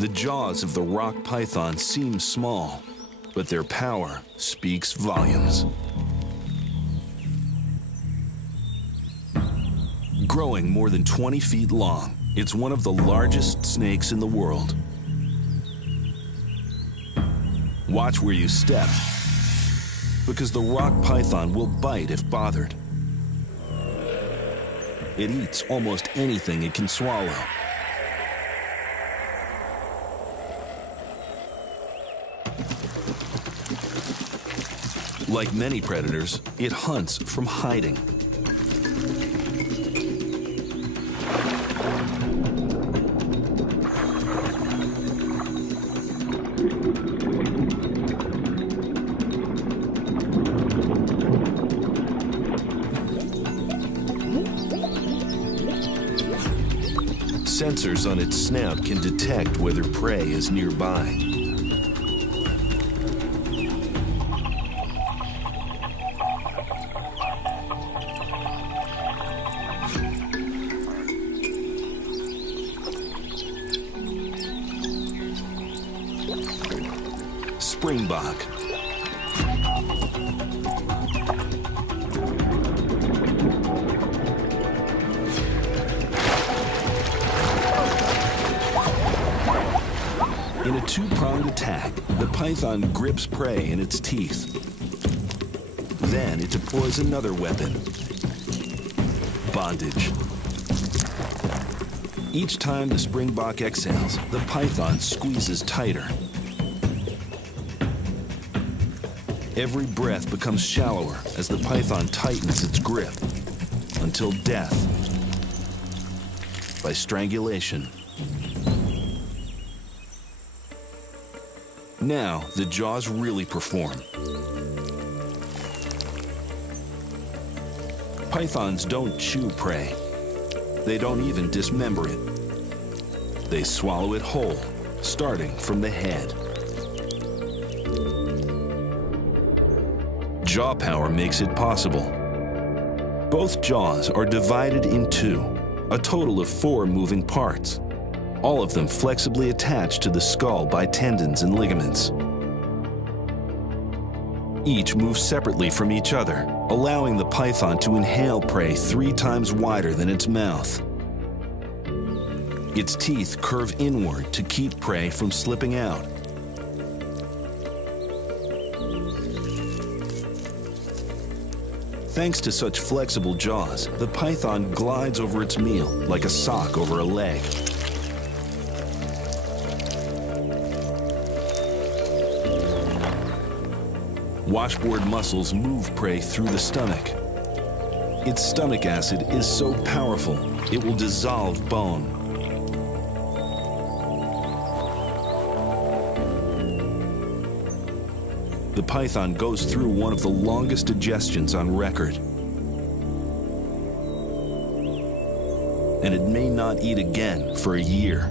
The jaws of the rock python seem small, but their power speaks volumes. Growing more than 20 feet long, it's one of the largest snakes in the world. Watch where you step, because the rock python will bite if bothered. It eats almost anything it can swallow. Like many predators, it hunts from hiding. Sensors on its snout can detect whether prey is nearby. Springbok. In a two-pronged attack, the python grips prey in its teeth. Then it deploys another weapon: bondage. Each time the springbok exhales, the python squeezes tighter. Every breath becomes shallower as the python tightens its grip until death by strangulation. Now, the jaws really perform. Pythons don't chew prey. They don't even dismember it. They swallow it whole, starting from the head. Jaw power makes it possible. Both jaws are divided in two, a total of 4 moving parts, all of them flexibly attached to the skull by tendons and ligaments. Each moves separately from each other, allowing the python to inhale prey 3 times wider than its mouth. Its teeth curve inward to keep prey from slipping out. Thanks to such flexible jaws, the python glides over its meal like a sock over a leg. Washboard muscles move prey through the stomach. Its stomach acid is so powerful, it will dissolve bone. The python goes through one of the longest digestions on record. And it may not eat again for a year.